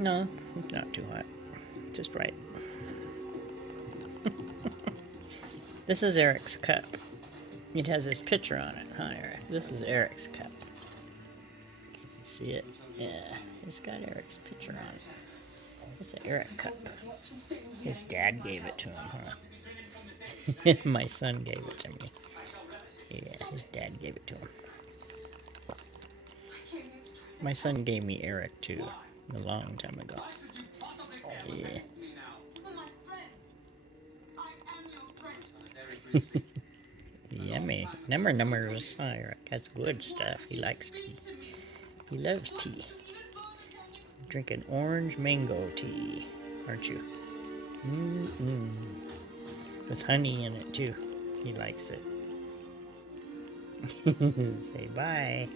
No, it's not too hot. Just right. This is Eric's cup. It has his picture on it, huh, Eric? This is Eric's cup. See it? Yeah, it's got Eric's picture on it. It's an Eric cup. His dad gave it to him, huh? My son gave it to me. Yeah, his dad gave it to him. My son gave me Eric too, a long time ago. Yeah. Yummy. Numbers. Huh, Eric? That's good stuff. He likes tea. He loves tea. Drinking orange mango tea, aren't you? Mm-mm. With honey in it too. He likes it. Say bye.